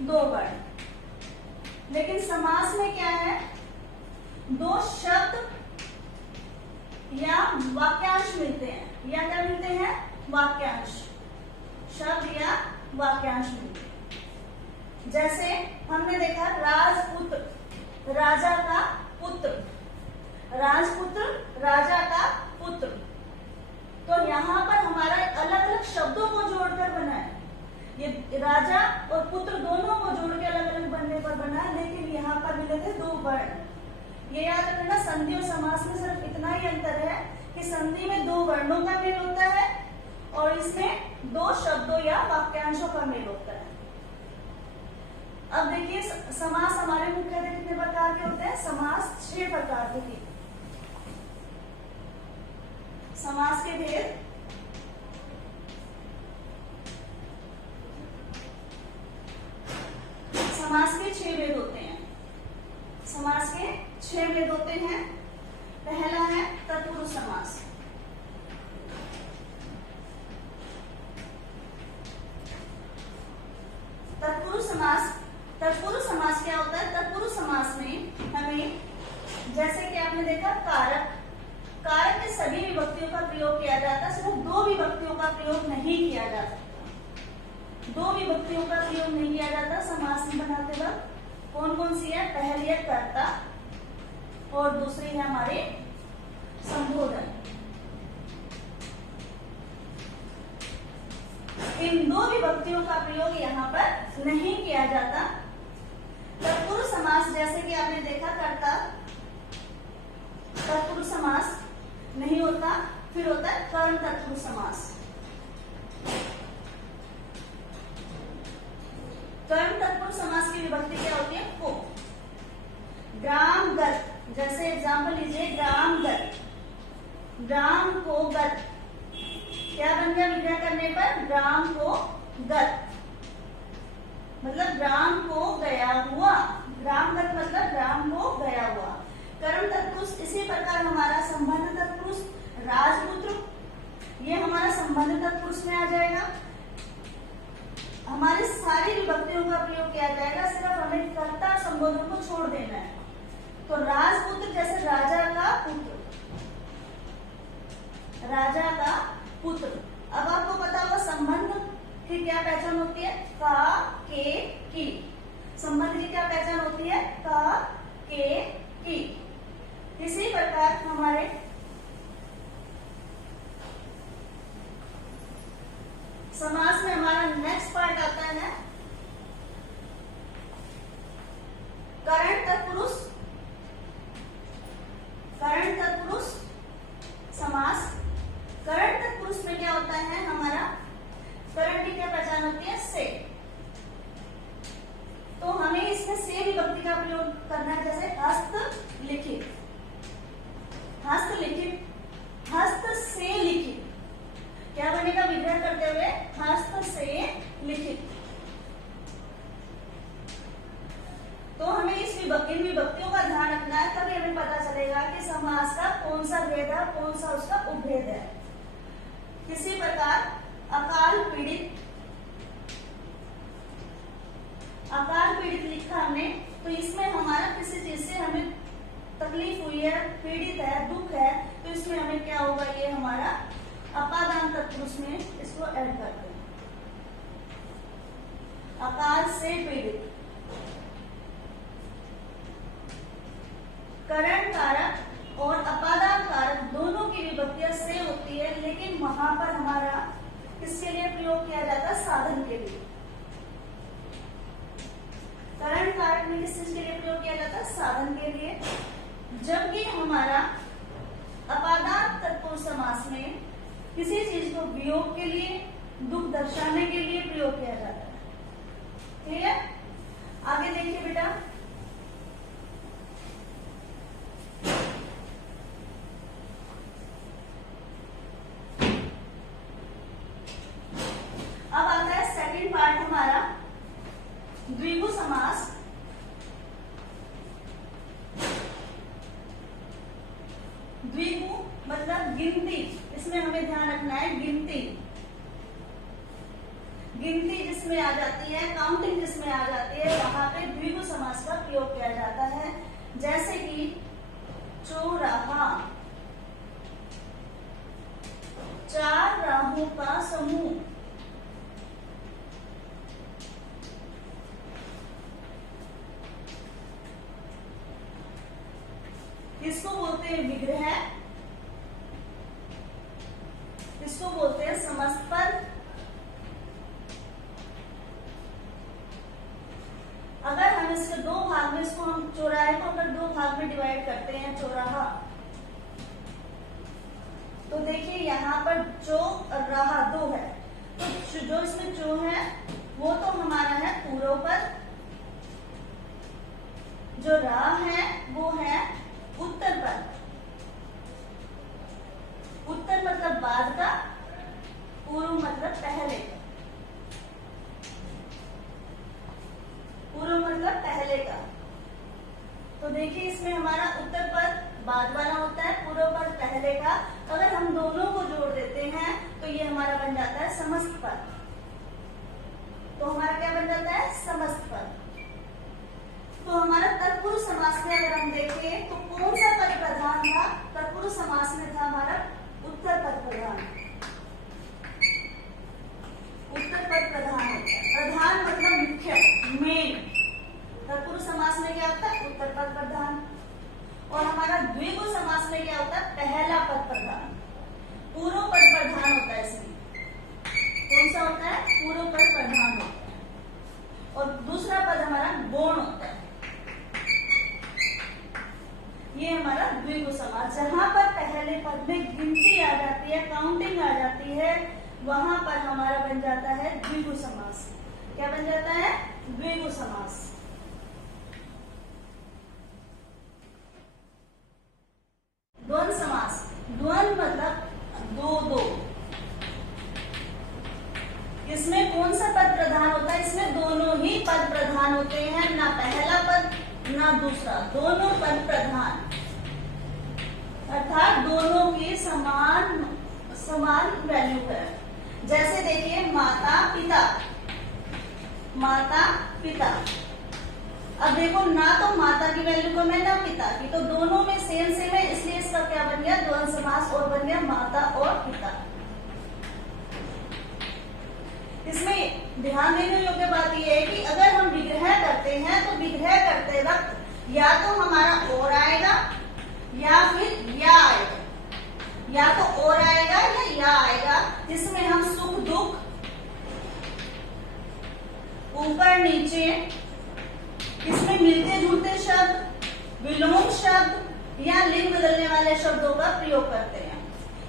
दो वर्ण। लेकिन समास में क्या है, दो शब्द या वाक्यांश मिलते हैं। या क्या मिलते हैं, वाक्यांश, शब्द या वाक्यांश मिलते हैं। जैसे हमने देखा राजपुत्र, राजा का पुत्र, राजपुत्र राजा का पुत्र। तो यहाँ पर हमारा अलग अलग शब्दों को जोड़कर बना है। ये राजा और पुत्र दोनों को जोड़ के अलग अलग बनने पर बना है, लेकिन यहाँ पर मिले थे दो वर्ण। ये याद रखना, संधि और समास में सिर्फ इतना ही अंतर है कि संधि में दो वर्णों का मेल होता है और इसमें दो शब्दों या वाक्यांशों का मेल होता है। अब देखिए समास हमारे मुख्यतः कितने प्रकार के होते हैं, समास 6 प्रकार के थे। समास के भेद, समास के 6 भेद होते हैं। समास के 6 भेद होते हैं। पहला है तत्पुरुष समास। तत्पुरुष समास, तत्पुरुष समास क्या होता है, तत्पुरुष समास में हमें जैसे कि आपने देखा कारक, कारक के सभी विभक्तियों का प्रयोग किया जाता है, सिर्फ दो विभक्तियों का प्रयोग नहीं किया जा सकता। दो विभक्तियों का प्रयोग नहीं किया जाता समास में बनाते वक्त। कौन कौन सी है, पहली है कर्ता और दूसरी है हमारे संबोधन। इन दो विभक्तियों का प्रयोग यहाँ पर नहीं किया जाता। तत्पुरुष समास जैसे कि आपने देखा कर्ता, तत्पुरुष समास नहीं होता। फिर होता है कर्म तत्पुरुष समास। कर्म तत्पुरुष समास की विभक्ति क्या होती है, को। ग्रामगत, जैसे एग्जाम्पल लीजिए ग्रामगत, ग्राम को गत, क्या बन गया विग्रह करने पर, ग्राम को गत, मतलब ग्राम को गया हुआ। ग्रामगत मतलब ग्राम को गया हुआ। कर्म तत्पुरुष इसी प्रकार हमारा संबंध तत्पुरुष राजपुत्र, ये हमारा संबंध तत्पुरुष में आ जाएगा। हमारी सारी विभक्तियों का प्रयोग किया जाएगा, सिर्फ हमें कर्ता और संबोधन को छोड़ देना है। तो राजपुत्र जैसे राजा का पुत्र, राजा का पुत्र। अब आपको पता होगा संबंध की क्या पहचान होती है, का, के, की। संबंध की क्या पहचान होती है, का, के, की। इसी प्रकार हमारे समास में हमारा नेक्स्ट पार्ट आता है करण तत्पुरुष, करण तत्पुरुष समास। करण तत्पुरुष में क्या होता है हमारा, करण की क्या पहचान होती है, से। तो हमें इसमें से विभक्ति का प्रयोग करना है, जैसे हस्त लिखित, हस्त लिखित, हस्त से लिखित। क्या बनेगा विग्रह करते हुए, हस्त से लिखित। तो हमें इन विभक्तियों का ध्यान रखना है, तभी हमें पता चलेगा कि समास का कौन सा भेद है, कौन सा उसका उपभेद है। किसी प्रकार अकाल पीड़ित, अकाल पीड़ित लिखा हमने, तो इसमें हमारा किसी चीज से हमें तकलीफ हुई है, पीड़ित है, दुख है, तो इसमें हमें क्या होगा, ये हमारा अपादान तत्पुरुष में इसको ऐड करते हैं। अकाल से पीड़ित। करण कारक और अपादान कारक दोनों की विभक्तियां से होती है, लेकिन वहां पर हमारा किसके लिए प्रयोग किया जाता है, साधन के लिए। करण कारक में किस चीज के लिए प्रयोग किया जाता है, साधन के लिए। जबकि हमारा अपादान तत्पुरुष समास में किसी चीज को वियोग के लिए, दुख दर्शाने के लिए प्रयोग किया जाता है। ठीक है, आगे देखिए बेटा। अब आता है सेकंड पार्ट हमारा द्विगु समास। द्विगु मतलब गिनती, इसमें हमें ध्यान रखना है गिनती। गिनती किस में आ जाती है, काउंटिंग किस में आ जाती है, वहां पे द्विगु समास का प्रयोग किया जाता है। जैसे कि चौराहा, चार राहों का समूह। किसको बोलते हैं विग्रह, किसको बोलते हैं समस्त पद। अगर हम इसके दो भाग में, इसको हम चौराहे को अगर दो भाग में डिवाइड करते हैं, चौराहा, तो देखिए यहाँ पर जो रहा दो है, तो जो इसमें जो है वो तो हमारा है पूर्व पद, जो रहा है वो है उत्तर पद। उत्तर मतलब बाद का, पूर्व मतलब पहले का, पूर्व मतलब पहले का। तो देखिए इसमें हमारा उत्तर पद बाद वाला होता है, पूर्व पद पहले का। अगर हम दोनों को जोड़ देते हैं तो ये हमारा बन जाता है समस्त पद। तो हमारा क्या बन जाता है, समस्त पद। तो हमारा तत्पुरुष समास में अगर हम देखें तो कौन सा पद प्रधान था, तत्पुरुष समास में था हमारा उत्तर पद प्रधान। उत्तर पद प्रधान होता है, प्रधान मतलब मुख्य, मेन। तत्पुरुष समास में क्या होता है, उत्तर पद प्रधान। और हमारा द्विगु समास में क्या होता है, पहला पद प्रधान, पूर्व पद प्रधान होता है। इसमें कौन सा होता है, पूर्व पद प्रधान होता है। और दूसरा पद हमारा गौण होता है। ये हमारा द्विगु समास, जहां पर पहले पद में गिनती आ जाती है, काउंटिंग आ जाती है, वहां पर हमारा बन जाता है द्विगु समास। क्या बन जाता है, द्विगु समास। द्वंद्व समास, द्वंद्व मतलब दो दो। इसमें कौन सा पद प्रधान होता है, इसमें दोनों ही पद प्रधान होते हैं, ना पहला पद ना दूसरा, दोनों पद प्रधान, अर्थात दोनों की समान वैल्यू है। जैसे देखिए माता पिता, माता पिता। अब देखो ना तो माता की वैल्यू कम है ना पिता की, तो दोनों में सेम सेम है, इसलिए इसका क्या बन गया, द्वंद्व समास, और बन गया माता और पिता। इसमें ध्यान देने योग्य बात यह है कि अगर हम विग्रह करते हैं तो विग्रह करते वक्त या तो हमारा और आएगा या फिर या आएगा, या तो और आएगा या आएगा, जिसमें हम सुख दुख, ऊपर नीचे, इसमें मिलते जुलते शब्द, विलोम शब्द या लिंग बदलने वाले शब्दों का प्रयोग करते हैं।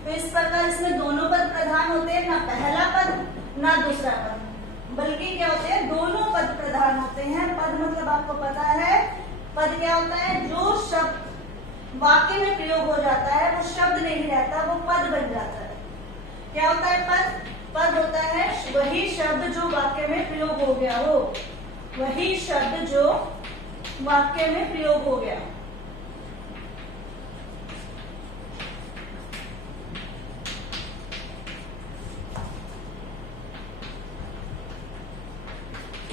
तो इस प्रकार इसमें दोनों पद प्रधान होते हैं, ना पहला पद ना दूसरा पद, बल्कि क्या होते हैं, दोनों पद प्रधान होते हैं। पद मतलब आपको पता है, पद क्या होता है, जो शब्द वाक्य में प्रयोग हो जाता है वो शब्द नहीं रहता, वो पद बन जाता है। क्या होता है पद, पद होता है वही शब्द जो वाक्य में प्रयोग हो गया हो, वही शब्द जो वाक्य में प्रयोग हो गया।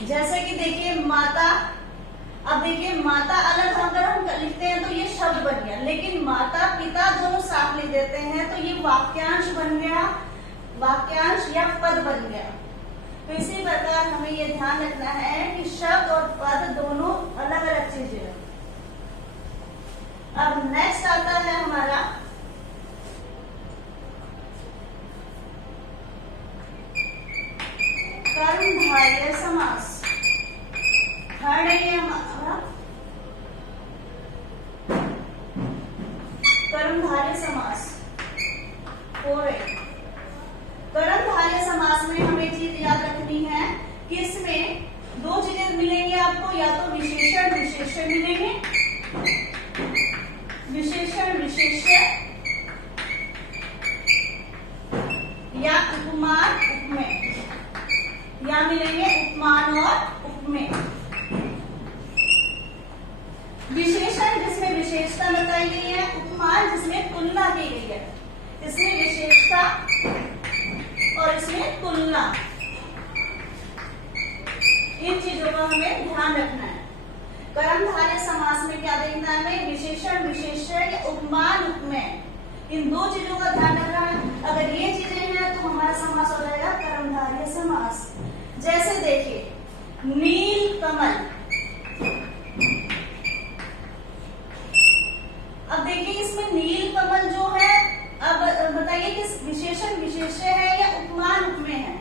जैसे कि देखिए माता, अब देखिए माता अलग अगर हम लिखते हैं तो ये शब्द बन गया, लेकिन माता पिता दोनों साथ लिख देते हैं तो ये वाक्यांश बन गया, वाक्यांश या पद बन गया। तो इसी प्रकार हमें ये ध्यान रखना है कि शब्द और पद दोनों अलग अलग चीजें हैं। अब नेक्स्ट आता है हमारा कर्मधारय समास। थर्ड है ये हमारा कर्मधारय समास। कर्मधारय समास में हमें चीज याद रखनी है कि इसमें दो चीजें मिलेंगी आपको, या तो विशेषण विशेष्य मिलेंगे, विशेषण विशेष्य, या उपमान उपमेय, या मिलेंगे उपमान और उपमेय। विशेषण जिसमें विशेषता बताई गई है, उपमान जिसमें तुलना की गई है, इसमें विशेषता और इसमें तुलना। इन चीजों का हमें ध्यान रखना है। कर्मधारय समास में क्या देखना है हमें, विशेषण विशेष्य या उपमान उपमेय, इन दो चीजों का ध्यान रखना है। अगर ये चीजें हैं तो हमारा समास हो जाएगा कर्मधारय समास। जैसे देखिए नील कमल, अब देखिए इसमें नील कमल जो है, अब बताइए कि विशेषण विशेष्य है या उपमान उपमेय है,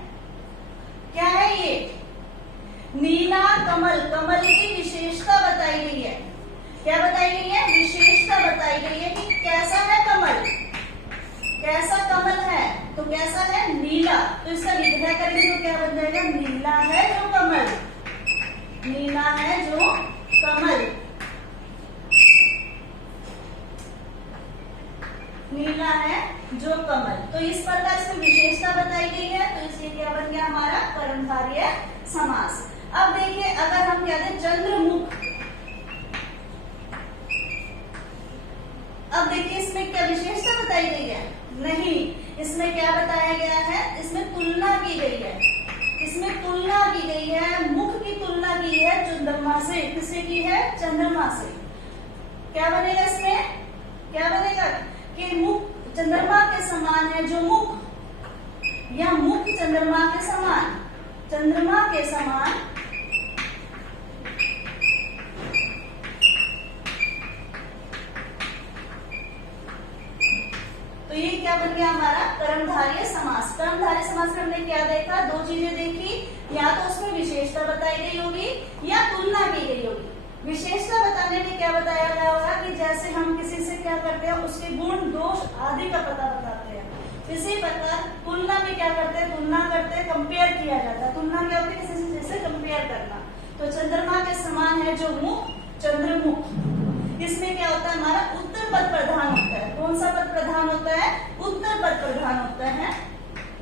क्या है ये, नीला कमल, कमल की विशेषता बताई गई है। क्या बताई गई है, विशेषता बताई गई है कि कैसा है कमल, कैसा कमल है, तो कैसा है, नीला। तो इसका विग्रह करेंगे तो क्या बन जाएगा, नीला है जो कमल, नीला है जो कमल, नीला है जो कमल। तो इस प्रकार से विशेषता बताई गई है, तो इसलिए क्या बन गया हमारा कर्मधारय समास। अब देखिए अगर हम कहते हैं चंद्रमुख, अब देखिए इसमें क्या विशेषता बताई गई है, नहीं, इसमें क्या बताया गया है, इसमें तुलना की गई है, इसमें तुलना की गई है, मुख की तुलना की है चंद्रमा से, किससे की है, चंद्रमा से। क्या बनेगा इसमें, क्या बनेगा कि मुख चंद्रमा के समान है जो मुख, या मुख चंद्रमा के समान, चंद्रमा के समान, तो ये क्या बन गया हमारा कर्मधारय समास। कर्मधारय समास में हमने क्या देखा, दो चीजें देखी, या तो उसमें विशेषता बताई गई होगी या तुलना की गई होगी। विशेषता बताने में क्या बताया गया होगा कि जैसे हम किसी से क्या करते हैं, उसके गुण दोष आदि का पता बताते हैं। इसी प्रकार तुलना में क्या करते हैं, तुलना करते हैं, कंपेयर किया जाता है। तुलना क्या होती है, किसी से कंपेयर करना। तो चंद्रमा के समान है जो मुख, चंद्रमुख, इसमें क्या होता है हमारा उत्तर पद प्रधान होता है। कौन सा पद प्रधान होता है, उत्तर पद प्रधान होता है।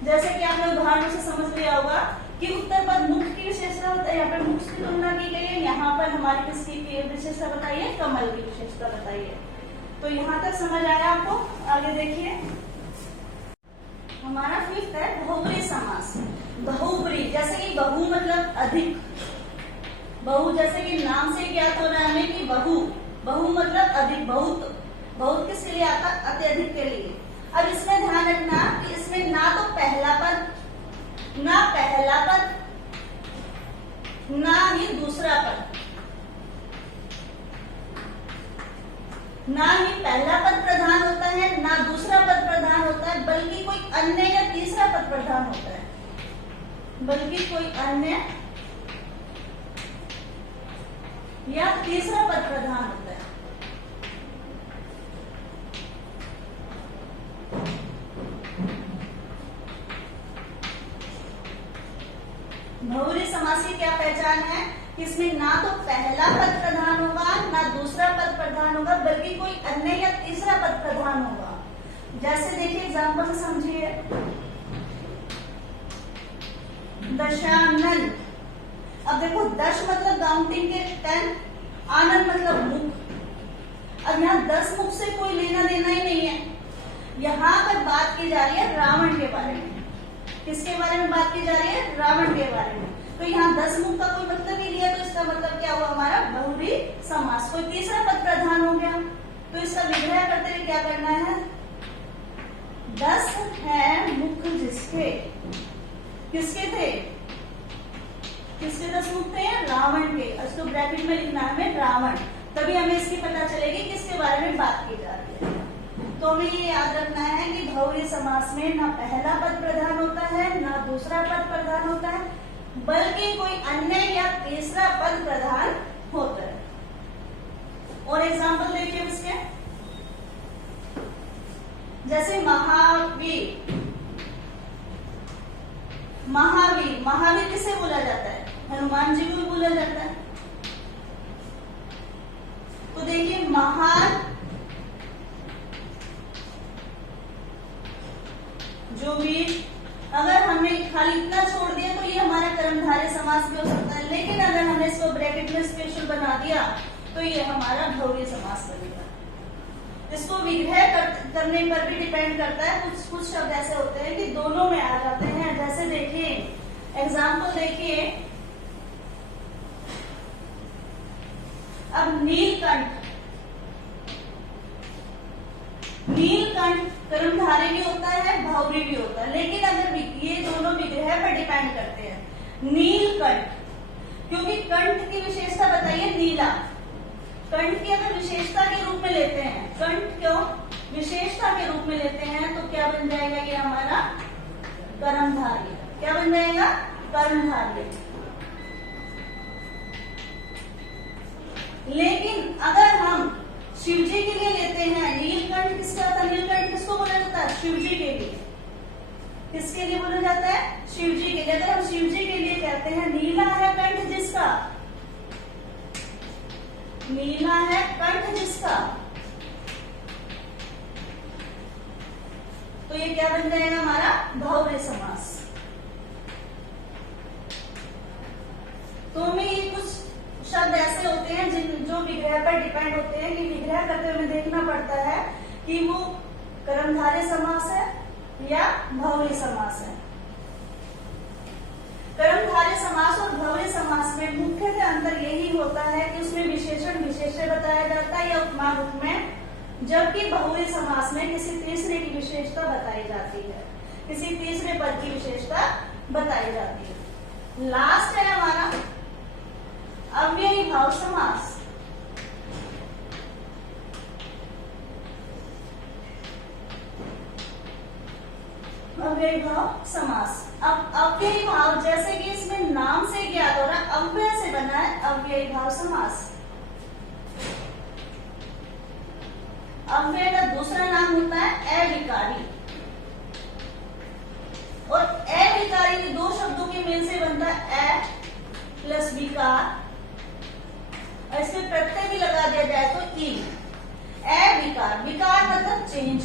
जैसे कि आपने उदाहरण से समझ लिया होगा कि उत्तर पद मुख की विशेषता होता है, यहाँ पर मुख की तुलना की गई है, यहाँ पर हमारी किसकी विशेषता बताई है, कमल की विशेषता बताई है। तो यहाँ तक समझ आया आपको, आगे देखिए हमारा फिफ्थ है बहुब्री समास। बहुब्री जैसे कि बहु मतलब अधिक, बहु जैसे कि नाम से ज्ञात हो रहा है हमें कि बहु, बहु मतलब अधिक, बहुत, बहुत किसके लिए आता, अत्यधिक के लिए। अब इसमें ध्यान रखना कि इसमें ना तो पहला पद, ना पहला पद, ना ही दूसरा पद, ना ही पहला पद प्रधान होता है, ना दूसरा पद प्रधान होता है, बल्कि कोई अन्य या तीसरा पद प्रधान होता है, बल्कि कोई अन्य या तीसरा पद प्रधान होता है। बहुब्री समास की क्या पहचान है कि इसमें ना तो पहला पद प्रधान होगा, ना दूसरा पद प्रधान होगा, बल्कि कोई अन्य या तीसरा पद प्रधान होगा। जैसे देखिए एग्जांपल से समझिए, दशानन, अब देखो दश मतलब काउंटिंग के 10, आनंद मतलब मुख। अब यहाँ 10 मुख से कोई लेना देना ही नहीं है, यहाँ पर बात की जा रही है रावण के बारे में। किसके बारे में बात की जा रही है, रावण के बारे में। तो यहाँ 10 मुख का कोई मतलब ही लिया, तो इसका मतलब क्या हुआ हमारा बहुब्री समास। कोई तीसरा पद प्रधान हो गया, तो इसका विग्रह करते हुए क्या करना है, 10 है मुख जिसके, किसके थे, किसके 10 मुख थे, रावण के। इसको ब्रैकेट में लिखना है हमें रावण, तभी हमें इसकी पता चलेगी किसके बारे में बात की जा रही है। तो हमें ये याद रखना है कि बहुब्री समास में ना पहला पद प्रधान होता है, ना दूसरा पद प्रधान होता है, बल्कि कोई अन्य या तीसरा पद प्रधान होता है। और एग्जांपल देखिए इसके, जैसे महावीर, महावीर, महावीर किसे बोला जाता है, हनुमान जी को भी बोला जाता है। तो देखिए महान जो वीर, अगर हमने खाली इतना छोड़ दिया तो ये हमारा कर्मधारय समास भी हो सकता है, लेकिन अगर हमने इसको ब्रैकेट में स्पेशल बना दिया तो ये हमारा बहुब्री समास बनेगा। इसको विग्रह करने पर भी डिपेंड करता है। कुछ शब्द ऐसे होते हैं कि दोनों में आ जाते हैं। जैसे देखिए एग्जाम्पल देखिए, कर्मधारय भी होता है, बहुव्रीहि भी होता है, लेकिन अगर ये दोनों विग्रह पर डिपेंड करते हैं। नीलकंठ, क्योंकि कंठ की विशेषता बताइए नीला, कंठ की अगर विशेषता के रूप में लेते हैं, कंठ क्यों विशेषता के रूप में लेते हैं, तो क्या बन जाएगा ये हमारा कर्मधारय। क्या बन जाएगा? कर्मधारय। लेकिन अगर हम शिव जी के लिए लेते हैं, नीलकंठ किसका था? नीलकंठ किसको बोला जाता है? शिव जी के लिए। किसके लिए बोला जाता है? शिव जी के लिए। अगर हम शिव जी के लिए कहते हैं नीला है कंठ जिसका, नीला है कंठ जिसका, तो ये क्या बन जाएगा हमारा? बहुव्रीहि समास। तो हमें ये कुछ शब्द ऐसे होते हैं जो विग्रह पर डिपेंड होते हैं कि विग्रह करते हुए देखना पड़ता है कि वो कर्मधारय समास है या बहुव्रीहि समास है। कर्मधारय समास और बहुव्रीहि समास में मुख्यतः अंतर यही होता है कि उसमें विशेषण विशेष्य बताया जाता है या उपमान उपमेय, जबकि बहुव्रीहि समास में किसी तीसरे की विशेषता बताई जाती है, किसी तीसरे पद की विशेषता बताई जाती है। लास्ट है हमारा अव्ययी भाव समास। अव्ययी भाव समास। अब अव्ययी भाव जैसे कि इसमें नाम से ज्ञात हो रहा है, अव्यय से बना है अव्ययी भाव समास। अव्यय का दूसरा नाम होता है अविकारी, और अविकारी दो शब्दों के मेल से बनता है अ प्लस विकार, और इसमें प्रत्यय भी लगा दिया जाए तो ई। अविकार, विकार मतलब चेंज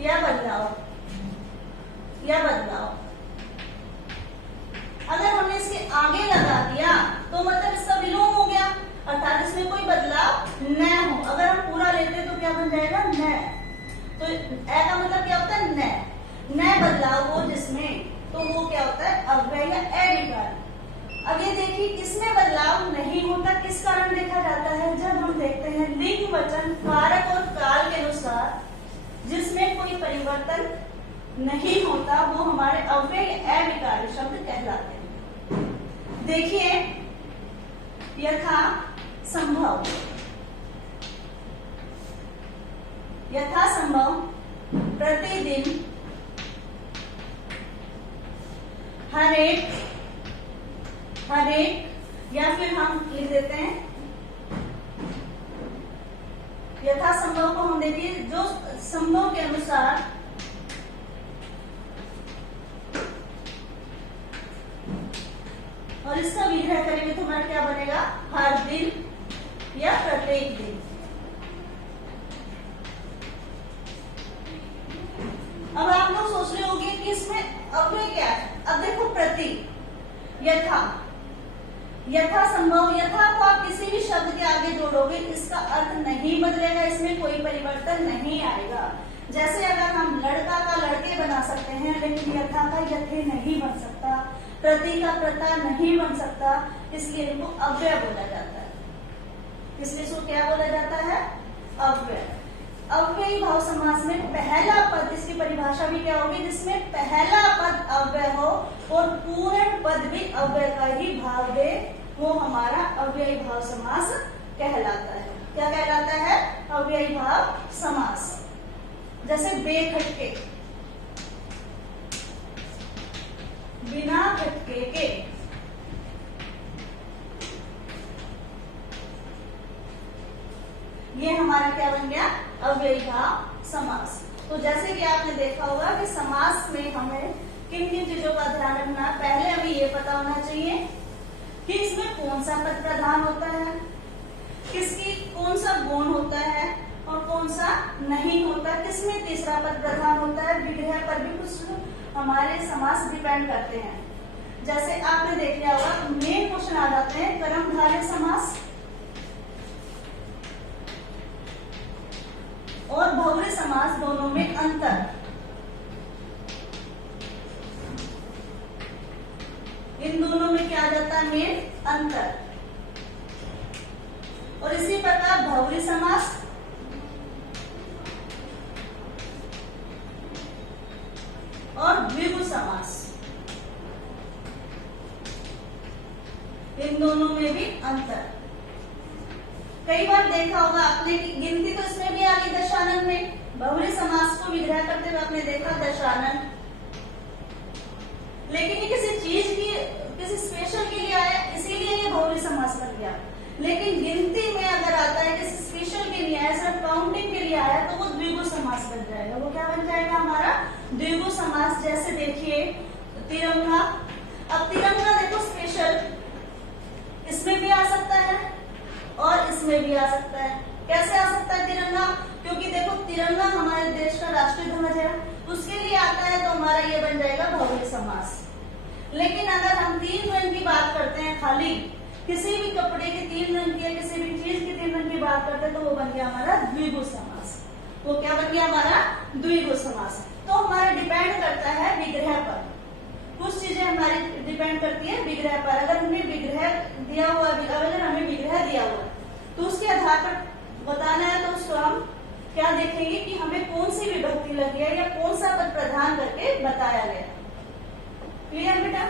या बदलाव, या बदलाव। अगर हमने इसके आगे लगा दिया तो मतलब इसका विलोम हो गया, अर्थात इसमें कोई बदलाव न हो। अगर हम पूरा लेते तो क्या बन जाएगा? न। तो ए का मतलब क्या होता है? न बदलाव हो जिसमें, तो वो क्या होता है? अव्यय या अविकार। अब ये देखिए किसमें बदलाव नहीं होता, किस कारण देखा जाता है? जब हम देखते हैं लिंग वचन कारक और काल के अनुसार जिसमें कोई परिवर्तन नहीं होता, वो हमारे अव्यय अविकारी शब्द कहलाते हैं। देखिए यथा संभव, यथा संभव, प्रतिदिन, हर एक, या फिर हम लिख देते हैं यथा संभव को हम देखिए जो संभव के अनुसार और इसका विग्रह करेंगे तो हमारा क्या बनेगा? हर दिन या प्रत्येक दिन। अब आप लोग सोच रहे होंगे कि इसमें अव्यय क्या है? अब देखो प्रति, यथा, यथा संभव, यथा को आप किसी भी शब्द के आगे जोड़ोगे इसका अर्थ नहीं बदलेगा, इसमें कोई परिवर्तन नहीं आएगा। जैसे अगर हम लड़का का लड़के बना सकते हैं, लेकिन यथा का यथे नहीं बन सकता, प्रति का प्रता नहीं बन सकता, इसलिए इनको अव्यय बोला जाता है। इसलिए इसको क्या बोला जाता है? अव्यय। अव्ययी भाव समास में पहला पद, इसकी परिभाषा भी क्या होगी? जिसमें पहला पद अव्यय हो और पूर्ण पद भी अव्यय का ही भाव दे, वो हमारा अव्ययी भाव समास कहलाता है। क्या कहलाता है? अव्ययी भाव समास। जैसे बेखटके, बिना खटके के, ये हमारा क्या बन गया? अव्ययी भाव समास। तो जैसे कि आपने देखा होगा कि समास में हमें किन किन चीजों का ध्यान रखना है। पहले हमें ये पता होना चाहिए कि इसमें कौन सा पद प्रधान होता है, किसकी कौन सा गुण होता है और कौन सा नहीं होता, किसमें तीसरा पद प्रधान होता है। विग्रह पर भी कुछ हमारे समास डिपेंड करते हैं। जैसे आपने देख लिया होगा, मेन क्वेश्चन आ जाते हैं कर्मधारय समास और बहुव्रीहि समास, दोनों में अंतर। इन दोनों में क्या आ जाता है? मेन अंतर। और इसी प्रकार बहुव्रीहि समास इन दोनों में भी अंतर। कई बार देखा होगा आपने कि गिनती तो इसमें भी आ गई दशानन में, बहुव्रीहि समास को विग्रह करते हुए आपने देखा दशानन, लेकिन ये किसी चीज की, किसी स्पेशल के लिए आया, इसीलिए ये बहुव्रीहि समास बन गया। लेकिन गिनती में अगर आता है किसी स्पेशल के लिए आया, सिर्फ काउंटिंग के लिए आया, तो वो द्विगु समास बन जाएगा। वो क्या बन जाएगा हमारा? द्विगु समास। जैसे देखिए तिरंगा, अब तिरंगा देखो स्पेशल, इसमें भी आ सकता है और इसमें भी आ सकता है। कैसे आ सकता है तिरंगा? क्योंकि देखो तिरंगा हमारे देश का राष्ट्रीय ध्वज है, उसके लिए आता है, तो हमारा ये बन जाएगा बहुव्रीहि समास। लेकिन अगर हम 3 रंग की बात करते हैं, खाली किसी भी कपड़े के 3 रंग की या किसी भी चीज की 3 रंग की बात करते हैं, तो वो बन गया हमारा द्विगु समास। वो क्या बन गया हमारा? द्विगु समास। तो हमारा डिपेंड करता है विग्रह पर, कुछ चीजें हमारी डिपेंड करती है विग्रह पर। अगर हमें विग्रह दिया हुआ, अगर हमें विग्रह दिया हुआ तो उसके आधार पर बताना है, तो उसको हम क्या देखेंगे कि हमें कौन सी विभक्ति लगी है या कौन सा पद प्रधान करके बताया गया। क्लियर बेटा?